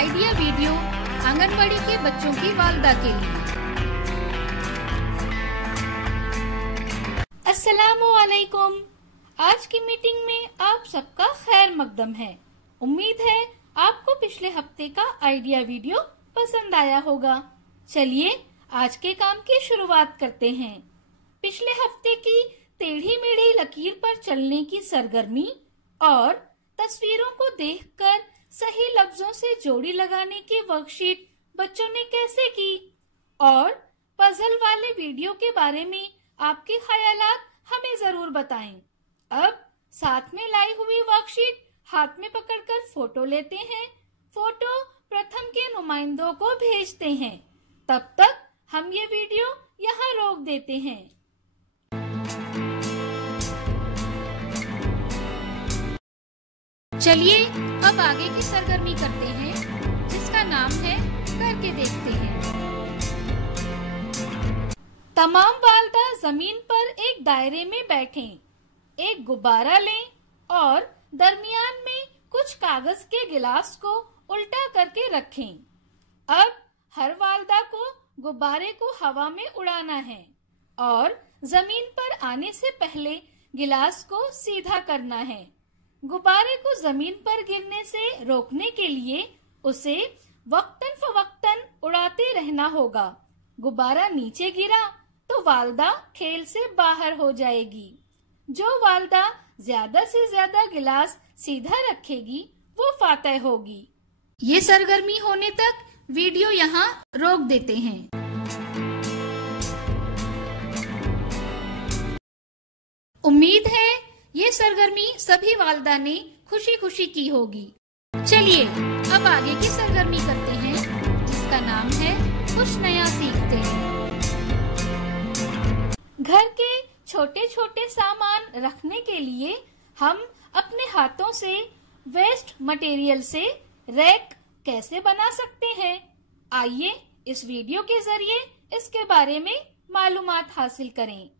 Idea video anganwadi के बच्चों की वालदा के लिए। अस्सलामु अलैकुम। आज की मीटिंग में आप सबका खैर मकदम है। उम्मीद है आपको पिछले हफ्ते का आइडिया वीडियो पसंद आया होगा। चलिए आज के काम की शुरुआत करते हैं। पिछले हफ्ते की टेढ़ी मेढ़ी लकीर पर चलने की सरगर्मी और तस्वीरों को देखकर सही लफ्जों से जोड़ी लगाने की वर्कशीट बच्चों ने कैसे की और पजल वाले वीडियो के बारे में आपके ख्यालात हमें जरूर बताएं। अब साथ में लाई हुई वर्कशीट हाथ में पकड़कर फोटो लेते हैं। फोटो प्रथम के नुमाइंदों को भेजते हैं। तब तक हम ये वीडियो यहाँ रोक देते हैं। चलिए अब आगे की सरगर्मी करते हैं, जिसका नाम है करके देखते हैं। तमाम वालदा जमीन पर एक दायरे में बैठें। एक गुब्बारा लें और दरमियान में कुछ कागज के गिलास को उल्टा करके रखें। अब हर वालदा को गुब्बारे को हवा में उड़ाना है और जमीन पर आने से पहले गिलास को सीधा करना है। गुब्बारे को जमीन पर गिरने से रोकने के लिए उसे वक्तन फवक्तन उड़ाते रहना होगा। गुब्बारा नीचे गिरा तो वालदा खेल से बाहर हो जाएगी। जो वालदा ज्यादा से ज्यादा गिलास सीधा रखेगी वो फातेह होगी। ये सरगर्मी होने तक वीडियो यहाँ रोक देते हैं। उम्मीद है ये सरगर्मी सभी वालदा ने खुशी खुशी की होगी। चलिए अब आगे की सरगर्मी करते हैं, जिसका नाम है कुछ नया सीखते हैं। घर के छोटे छोटे सामान रखने के लिए हम अपने हाथों से वेस्ट मटेरियल से रैक कैसे बना सकते हैं। आइए इस वीडियो के जरिए इसके बारे में मालूमात हासिल करें।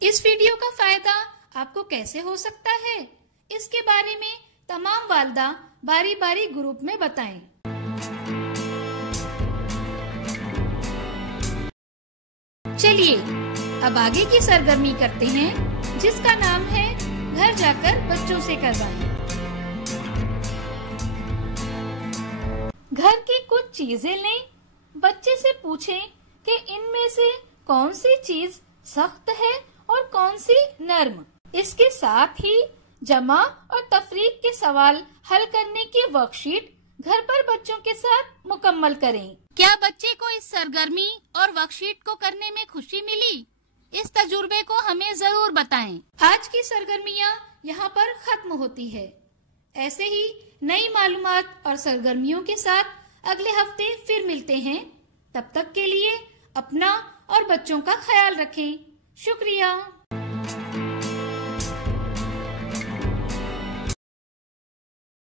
इस वीडियो का फायदा आपको कैसे हो सकता है, इसके बारे में तमाम वालदा बारी बारी ग्रुप में बताएं। चलिए अब आगे की सरगर्मी करते हैं, जिसका नाम है घर जाकर बच्चों से करवाएं। घर की कुछ चीजें लें बच्चे से पूछें कि इनमें से कौन सी चीज सख्त है और कौन सी नर्म। इसके साथ ही जमा और तफरीक के सवाल हल करने की वर्कशीट घर पर बच्चों के साथ मुकम्मल करें। क्या बच्चे को इस सरगर्मी और वर्कशीट को करने में खुशी मिली? इस तजुर्बे को हमें जरूर बताएं। आज की सरगर्मियाँ यहाँ पर खत्म होती है। ऐसे ही नई मालूमात और सरगर्मियों के साथ अगले हफ्ते फिर मिलते हैं। तब तक के लिए अपना और बच्चों का ख्याल रखें। शुक्रिया।